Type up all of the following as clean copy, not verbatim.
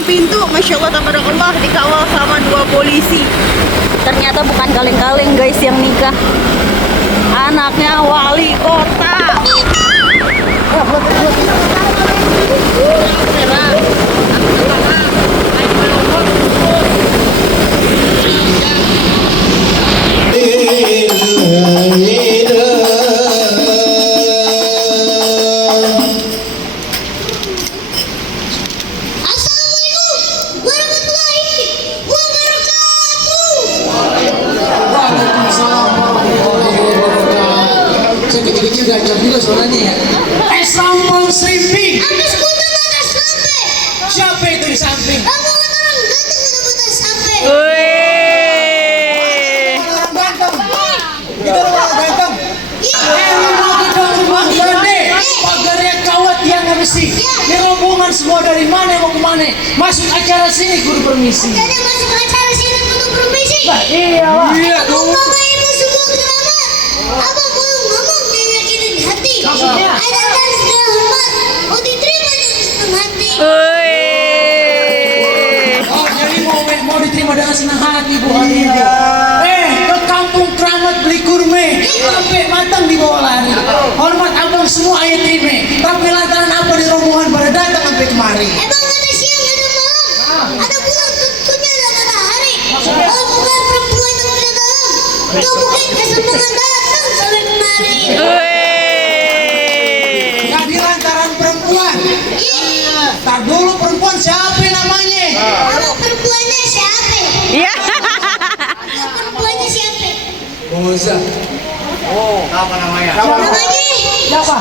palang pintu, Masya Allah tabarakallah, dikawal sama 2 polisi. Ternyata bukan kaleng-kaleng guys yang nikah, anaknya wali kota. Samping samping. Atas kuda batas sampai. Siapa itu di samping? Kamu orang ganteng udah batas sampai. Orang ganteng. Kita orang ganteng. Pagarnya kawat yang besi. Ini rombongan semua dari mana mau kemana? Masuk acara sini kudu permisi. Jadi masuk acara sini kudu permisi. Iya. Bapak ibu semua drama. Abang belum ngomong dia nyakitin hati. Maksudnya? Ada dan segala hormat. Oh diterima dengan senang hati. Oh jadi mau diterima dengan senang hati bu hari ini. Ke kampung keramat beli kurme. Sampai matang dibawa lari. Hormat abang semua ayat terima. Tapi lantaran apa di rombongan pada datang sampai kemari? Emang ada siang ada malam. Ada bulan tentunya ada matahari. Maksudnya? Oh bukan perempuan yang tidak dalam. Kau mungkin kesembuhan datang sampai kemari. Jadi lantaran perempuan. Iya. Tak dulu perempuan siapa namanya? Kamu perempuannya siapa? Iya. Perempuannya siapa? Musa. Oh, apa namanya? Namanya? Siapa?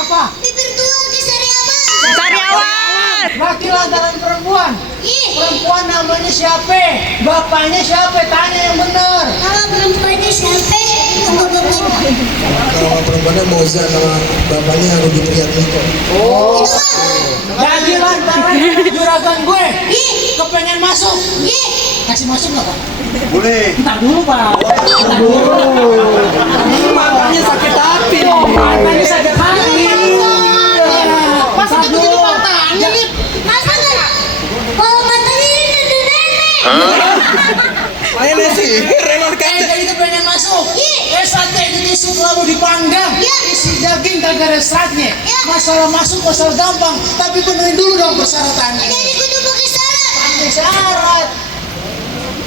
Apa? Virtual di Sariaman. Karyawan. Laki lantaran perempuan. Iya. Perempuan namanya siapa? Bapaknya siapa? Tanya yang benar. Nama perempuannya siapa? Nama bapaknya. Nama perempuannya Moza, nama bapaknya Rudi Priatmiko. Oh. Itu mah. Jadi lantaran juragan gue Iya. kepengen masuk. Iya. Kasih masuk nggak pak? Boleh. Entar dulu pak. Entar dulu. Matanya sakit hati. Matanya sakit hati. Masa Entar dulu. matanya nih? Masa nggak? Kalau matanya ini udah nenek. Ini sih Raymond Jadi itu pengen masuk. Iya. Sate ditusuk lalu dipanggang. Iya. Isi daging kagak ada seratnya. Iya. Masalah masuk masalah gampang. Tapi benerin dulu dong persyaratannya. Jadi kudu pakai syarat. Pakai syarat.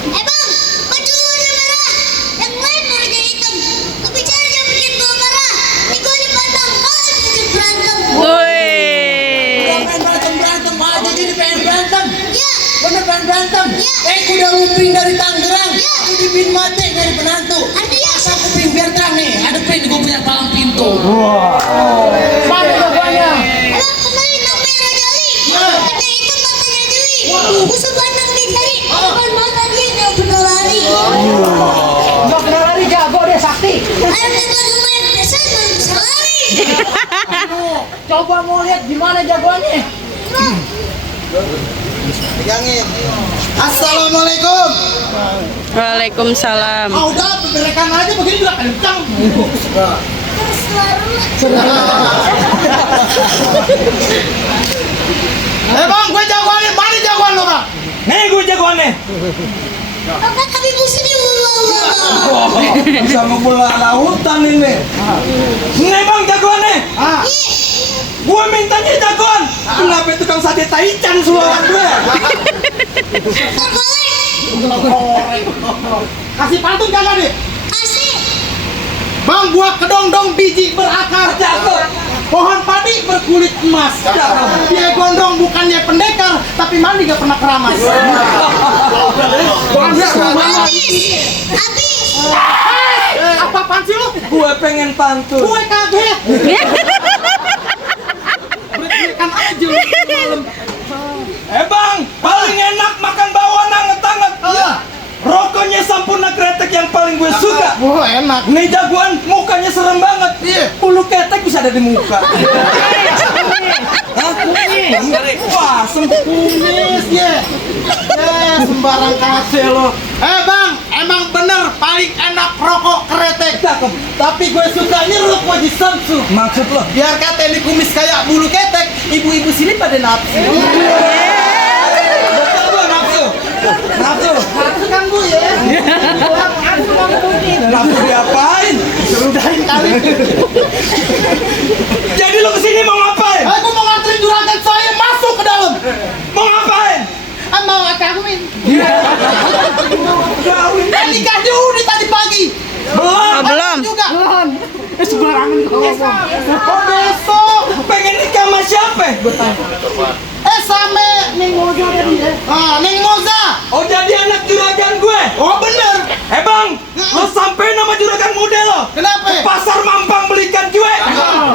Bang, bajunya merah. Yang lain warnanya hitam. Kebicara yang bikin gua marah. Gue dipandang malah jadi berantem. Udah main berantem aja jadi pengen berantem. Ya. Bener pengen berantem. Iya. Kuda lumping dari Tangerang. Iya. Aku dipin mati dari penantu. Artinya Masa kuping biar terang nih. Hadepin gue punya palang pintu. Mana jawabannya? Abang kemarin namanya Rajali. Iya. Ada itu matanya jeli. Waduh. Musuh bandang di jari. Abang mata dia nggak pernah lari. Gak pernah lari jago deh sakti. Ayam teman lumayan biasa nggak bisa lari. Aduh, coba mau lihat gimana jagoannya. Pegangin. Assalamualaikum. Waalaikumsalam. Ah udah, berekan aja begini juga kencang. Terus selalu. Bang, gue jagoannya. Mana jagoan lo bang? Nih gue jagoannya. Bapak kami musuh di Bisa membola lautan ini. Nih bang jagoannya. Gua mintanya jagoan. Kenapa tukang sate taichan suara gue? Kasih pantun kagak nih? Asik. Bang, buah kedong-dong biji berakar. Pohon padi berkulit emas. Dia gondong bukannya pendekar, tapi mandi gak pernah keramas. Habis. Apa-apaan sih lu? Gue pengen pantun. Gue kaget. Berikan aja lu malam. Bang, paling enak makan bawang anget-anget. Iya. Rokoknya Sampurna Kretek yang paling gue suka. Wah, enak. Nih jagoan mukanya serem banget. Iya. Bulu ketek bisa ada di muka. Hah? Wah, Kumis ya. Sembarang kasih lo. Bang, emang bener paling enak rokok kretek. cakep. Tapi gue suka ini rokok di Samsu. Maksud lo? Biar kata ini kumis kayak bulu ketek, ibu-ibu sini pada nafsu. Betul Bu, nafsu. Nafsu. Nafsu kan Bu ya? Aku mau ngomongin. Nafsu diapain? Sudahin kali. Jadi lo kesini mau ngapain? Aku mau nganterin juragan saya masuk ke dalam. Mau ngapain? Mau kawin. Kawin. Nikah dulu nih tadi pagi. Belum. Juga. Belum. Sembarangan ngomong. Oh besok. Pengen nikah sama siapa? Sama Neng Moza tadi ya. Neng Moza. Oh jadi anak juragan gue? Oh bener. Bang, lo sampein nama juragan muda lo. Kenapa? Ke pasar Mampang beli ikan cuek.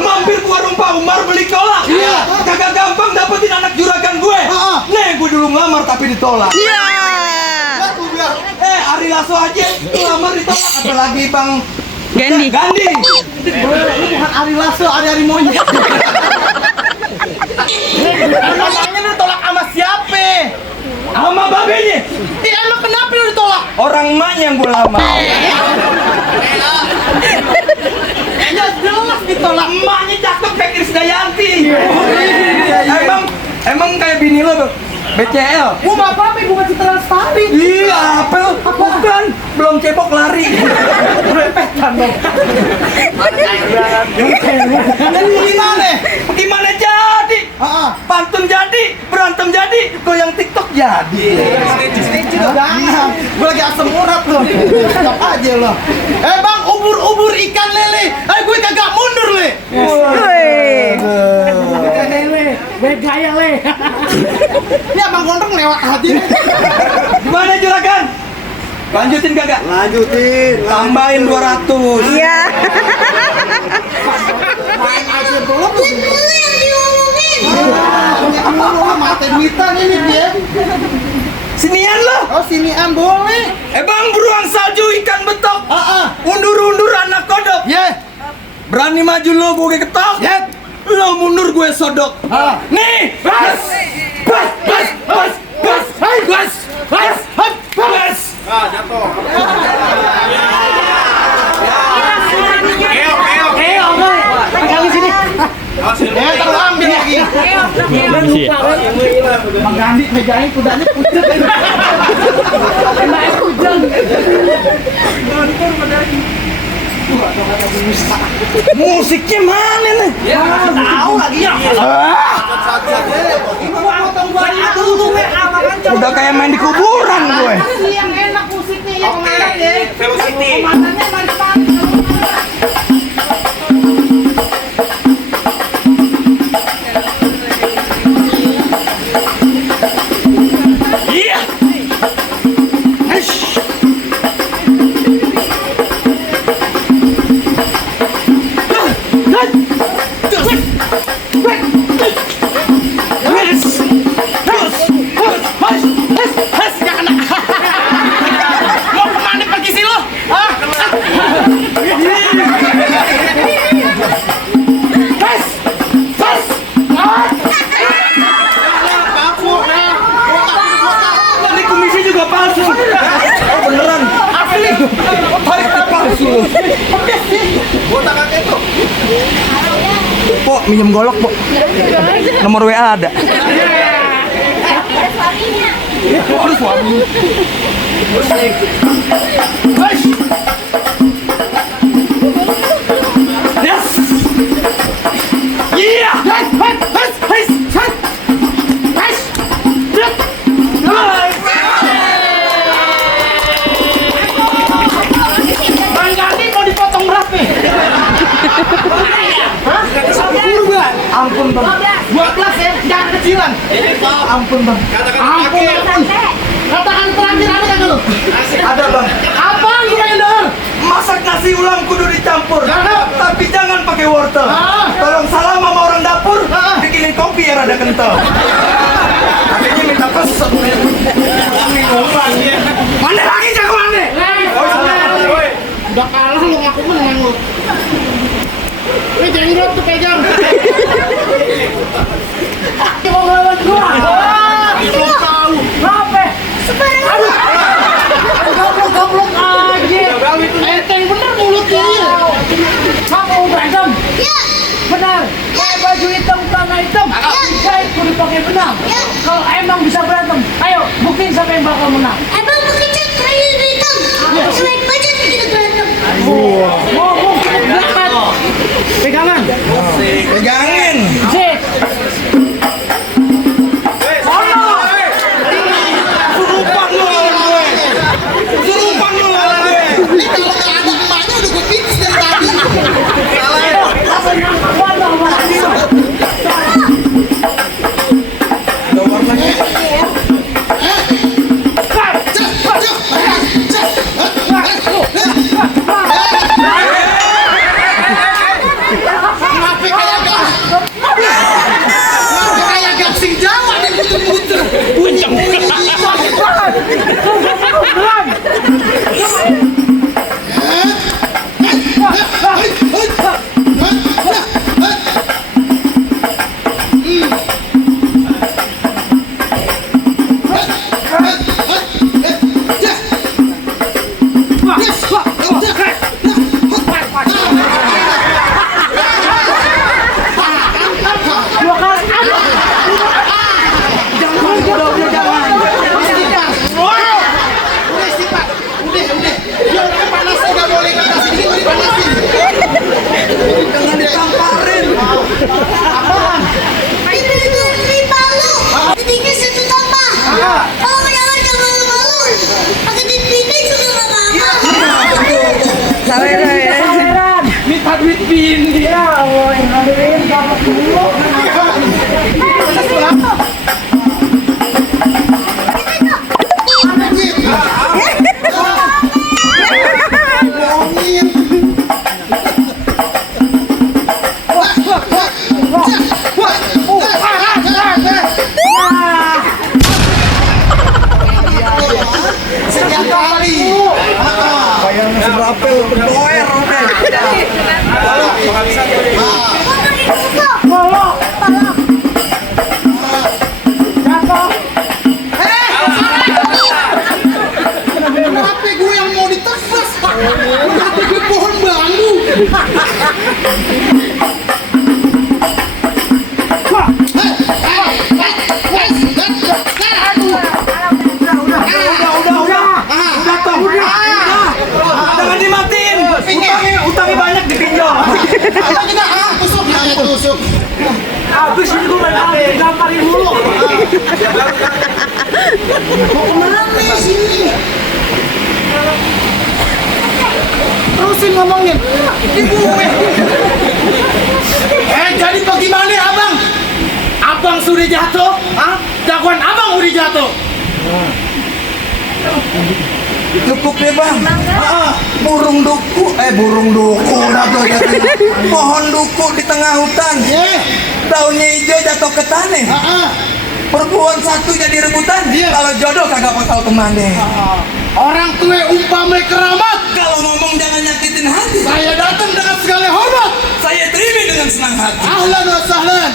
Mampir ke warung Pak Umar beli kolak. Iya. Kagak gampang dapetin anak juragan gue. Nih, gue dulu ngelamar tapi ditolak. Iya. Ari Lasso aja ngelamar ditolak. Apalagi Bang Gandhi. Gandhi. Lu bukan Ari Lasso, Ari monyet. Emangnya lu ditolak sama siapa? Sama babenya. Emang kenapa lu ditolak? Orang emaknya yang gue lamar. Ya jelas ditolak. Emaknya cakep kayak Krisdayanti. Emang kayak bini lo tuh. BCL. Gua nggak apa-apa, gua masih Lestari. Iya, apa lo? Bukan, belum cebok lari. Repetan dong. Jadi gimana? Gimana jadi? Pantun jadi, berantem jadi, goyang TikTok jadi. Jangan, gua lagi asam urat loh. Stop aja loh. Bang, ubur-ubur ikan lele. Gue kagak mundur le. Gaya le. Ini abang gondrong lewat hati. Gimana juragan? Lanjutin kagak? Lanjutin. Tambahin 200. Iya. Main aja belum. Buat dulu yang diomongin. Mata duitan ini dia. Sinian lo. Oh sinian boleh. Bang, beruang salju ikan betok. Undur-undur anak kodok. Ya. Berani maju lo gue ketok. Ya. Lo mundur gue sodok. Nih, bas. Bas, bas, bas, bas. Hai, bas. Bas, bas, bas. Terlalu ambil lagi. Bang Gandhi mejain kudanya pucet. Enak hujan. Musiknya mana nih? Tahu lagi ya. Udah kayak main di kuburan gue. Yang enak musiknya ya kemarin ya. Komandannya manis-manis. Iya. Mau kemana pergi sih lo? Ini komisi juga palsu. Oh, beneran. Asli. Tarik palsu. Pok, minjem golok, Pok. Nomor WA ada. Yes. Iya. Bang Gandhi mau dipotong berapa? Hah? Sepuluh gak? Ampun bang. 12 ya, jangan kecilan. Ampun bang. Ampun. Katakan terakhir ada nggak lu? Ada, Bang. Apa lu pengen denger? Masak nasi ulam kudu dicampur. Jangan. Tapi jangan pakai wortel. Tolong salam sama orang dapur, bikinin kopi yang rada kental. Akhirnya minta pesen. Mana lagi jagoannya? Udah kalah lu ngaku menang lu. Ini jenggot tuh pegang. Mau ngelawan gua. Belum tahu. Apa? Aduh. Goblok aja. Enteng bener mulutnya. Kamu berantem. Ya. Benar. Pakai baju hitam, celana hitam. yang menang. Ya. Kalau emang bisa berantem, ayo buktiin siapa yang bakal menang. Abang bekerja terakhir hitam. Selain pajak kita berantem. Mau berangkat. Pegangan. Pegangin. Sip. Surupan lu lawan gue. Surupan lu lawan gue. Ini kalau nggak ada emaknya udah gue pipis dari tadi. Ada warnanya. Kayak gasing Jawa dan muter-muter. Jangan ditamparin. Ini palu. Titiknya satu tambah. Kalau menawar jangan malu-malu. Pakai titiknya juga nggak apa-apa. Minta duit bini. Ya, woi, ngadirin dapat dulu. Setiap kali. Bayang seberapa lu berdoer udah. Kenapa gue yang mau ditebas? Kenapa gue pohon bambu? Udah toh. Jangan dimatiin. Utangnya banyak dipinjam. Tusuk. Habis ini gue main gamparin dulu. Mau kemana sini? Terusin ngomongin. Ini gue. Jadi bagaimana abang? Abang sudah jatuh? Jagoan abang udah jatuh. Cukup deh bang. Burung duku udah tuh jadi. Pohon duku di tengah hutan. Daunnya hijau jatuh ke tanah. Perempuan satu jadi rebutan. Kalau jodoh kagak bakal kemana. Orang tua umpamai keramat. Kalau ngomong jangan nyakitin hati. Saya datang dengan segala hormat. Saya terima dengan senang hati. Ahlan wa sahlan.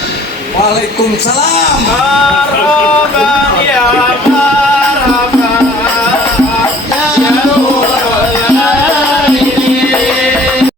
Waalaikumsalam. Marhaban ya